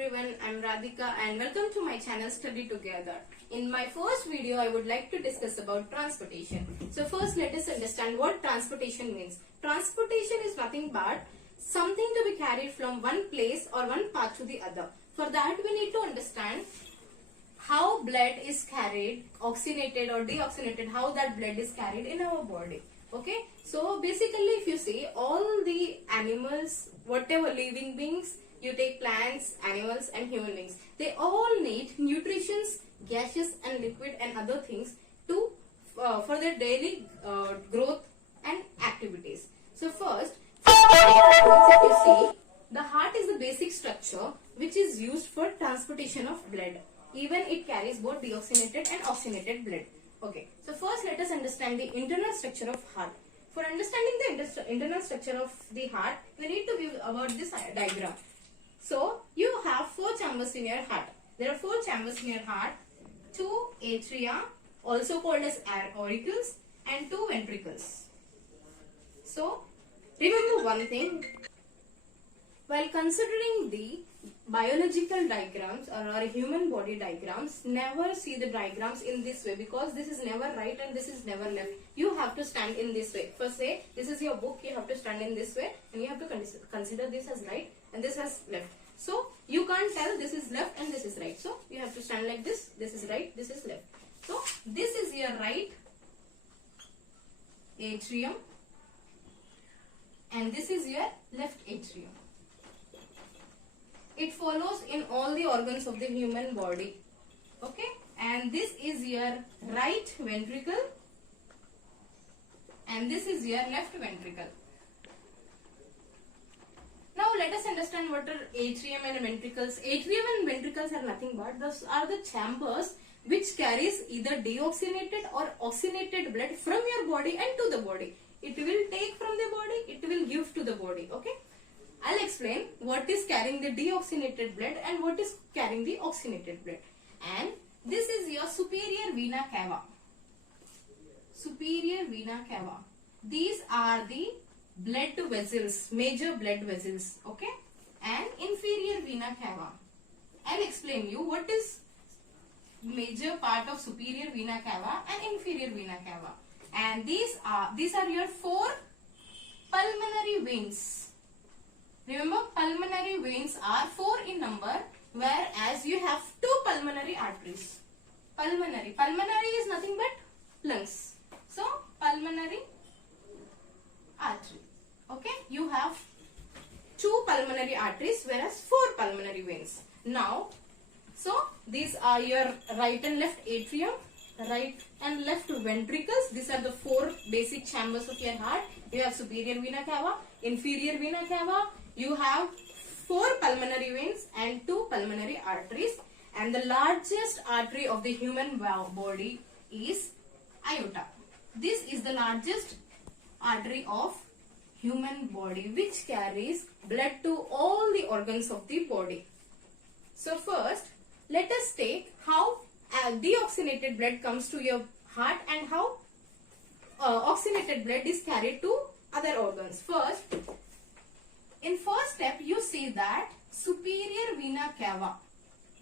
everyone, I'm Radhika and welcome to my channel Study Together. In my first video, I would like to discuss about transportation. So first let us understand what transportation means. Transportation is nothing but something to be carried from one place or one path to the other. For that we need to understand how blood is carried, oxygenated or deoxygenated, how that blood is carried in our body. Okay, so basically if you see all the animals, whatever living beings, you take plants, animals and human beings, they all need nutritions, gaseous and liquid and other things to for their daily growth and activities. So first, if you see, the heart is the basic structure which is used for transportation of blood. Even it carries both deoxygenated and oxygenated blood. Okay, so first let us understand the internal structure of heart. For understanding the internal structure of the heart, we need to view about this diagram. So you have 4 chambers in your heart. There are 4 chambers in your heart, 2 atria, also called as auricles, and 2 ventricles. So remember one thing, while considering the biological diagrams or human body diagrams, never see the diagrams in this way, because this is never right and this is never left. You have to stand in this way. First say this is your book, you have to stand in this way and you have to consider this as right and this as left. So you can't tell this is left and this is right. So you have to stand like this. This is right, this is left. So this is your right atrium and this is your left atrium. It follows in all the organs of the human body. Okay, and this is your right ventricle and this is your left ventricle. Now let us understand what are atrium and ventricles. Atrium and ventricles are nothing but those are the chambers which carries either deoxygenated or oxygenated blood from your body and to the body. It will take from the body, it will give to the body. Okay, I'll explain what is carrying the deoxygenated blood and what is carrying the oxygenated blood. And this is your superior vena cava. Superior vena cava. These are the blood vessels, major blood vessels. Okay, and inferior vena cava. I'll explain you what is major part of superior vena cava and inferior vena cava. And these are your 4 pulmonary veins. Remember, pulmonary veins are 4 in number, whereas you have 2 pulmonary arteries. Pulmonary is nothing but lungs. So pulmonary artery. Okay, you have 2 pulmonary arteries, whereas 4 pulmonary veins. Now, so these are your right and left atrium, right and left ventricles. These are the 4 basic chambers of your heart. You have superior vena cava, inferior vena cava. You have 4 pulmonary veins and 2 pulmonary arteries. And the largest artery of the human body is aorta. This is the largest artery of human body which carries blood to all the organs of the body. So first, let us take how deoxygenated blood comes to your heart and how oxygenated blood is carried to other organs. First, in first step, you see that superior vena cava.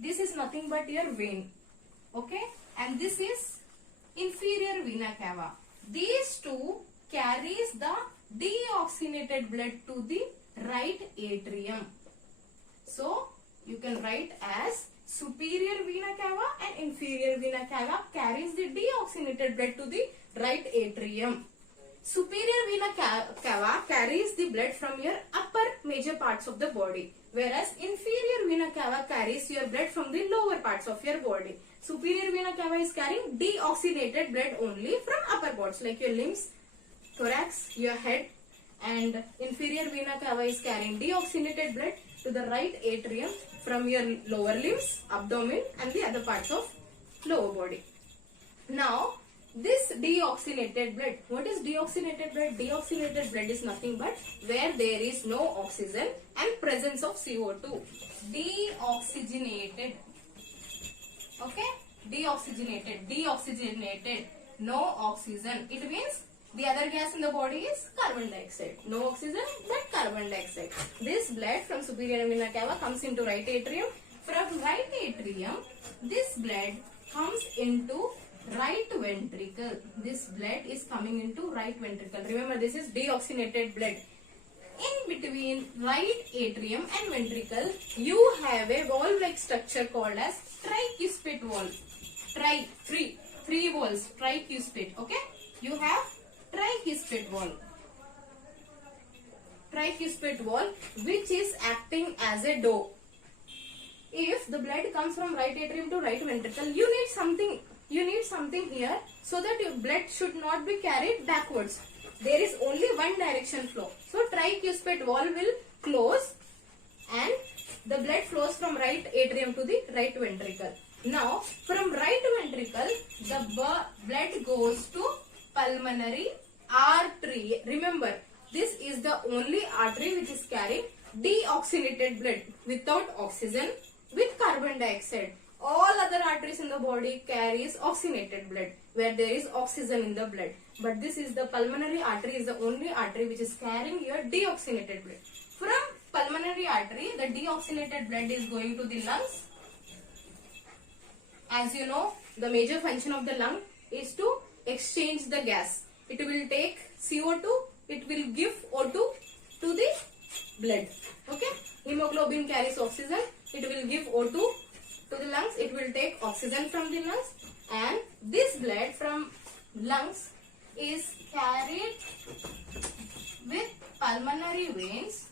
This is nothing but your vein. Okay, and this is inferior vena cava. These 2 carries the deoxygenated blood to the right atrium. So you can write as superior vena cava and inferior vena cava carries the deoxygenated blood to the right atrium. Superior vena cava carries the blood from your upper major parts of the body, whereas inferior vena cava carries your blood from the lower parts of your body. Superior vena cava is carrying deoxygenated blood only from upper parts like your limbs, thorax, your head, and inferior vena cava is carrying deoxygenated blood to the right atrium from your lower limbs, abdomen and the other parts of lower body. Now, this deoxygenated blood, what is deoxygenated blood? Deoxygenated blood is nothing but where there is no oxygen and presence of CO2. Deoxygenated. Okay? Deoxygenated. No oxygen. It means The other gas in the body is carbon dioxide. No oxygen but carbon dioxide. This blood from superior vena cava comes into right atrium From right atrium, this blood comes into right ventricle. This blood is coming into right ventricle. Remember, this is deoxygenated blood. In between right atrium and ventricle, you have a valve-like structure called as tricuspid valve. Three valves, tricuspid. Okay, you have tricuspid valve. Tricuspid valve, which is acting as a door. If the blood comes from right atrium to right ventricle, you need something here so that your blood should not be carried backwards. There is only one direction flow. So tricuspid valve will close and the blood flows from right atrium to the right ventricle. Now from right ventricle, the blood goes to pulmonary artery. Remember, this is the only artery which is carrying deoxygenated blood without oxygen with carbon dioxide. All other arteries in the body carries oxygenated blood where there is oxygen in the blood. But this is the pulmonary artery is the only artery which is carrying your deoxygenated blood. From pulmonary artery, the deoxygenated blood is going to the lungs. As you know, the major function of the lung is to exchange the gas. It will take CO2, it will give O2 to the blood. Okay, hemoglobin carries oxygen, it will give O2 to the lungs, it will take oxygen from the lungs, and this blood from lungs is carried with pulmonary veins.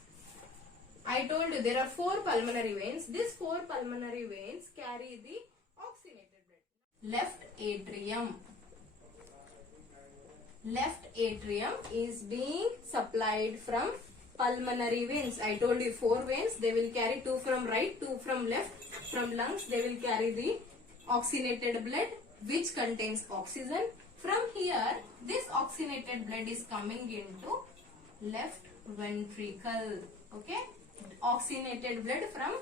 I told you there are 4 pulmonary veins. These 4 pulmonary veins carry the oxygenated blood. Left atrium. Left atrium is being supplied from pulmonary veins. I told you 4 veins. They will carry 2 from right, 2 from left. From lungs, they will carry the oxygenated blood which contains oxygen. From here, this oxygenated blood is coming into left ventricle. Okay, oxygenated blood from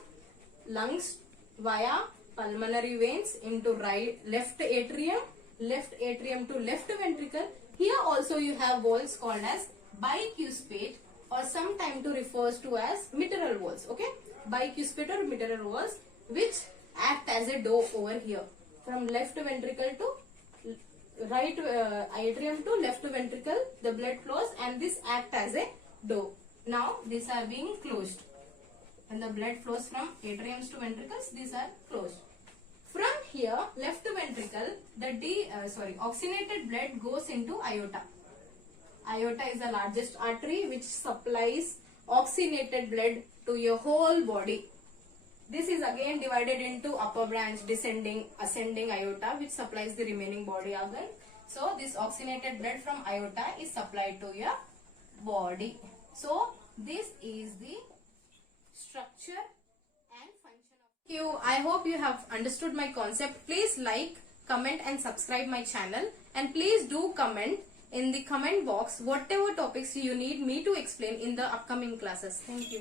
lungs via pulmonary veins into left atrium to left ventricle. Here also you have valves called as bicuspid or sometimes to refers to as mitral valves. Okay, bicuspid or mitral valves which act as a door over here from left ventricle to right atrium to left ventricle. The blood flows and this act as a door. Now these are being closed. When the blood flows from atriums to ventricles, these are closed. From here, left ventricle, the oxygenated blood goes into aorta. Aorta is the largest artery which supplies oxygenated blood to your whole body. This is again divided into upper branch, descending, ascending aorta which supplies the remaining body organ. So this oxygenated blood from aorta is supplied to your body. So this is the structure and function of. Thank you. I hope you have understood my concept. Please like, comment and subscribe my channel, and please do comment in the comment box whatever topics you need me to explain in the upcoming classes. Thank you.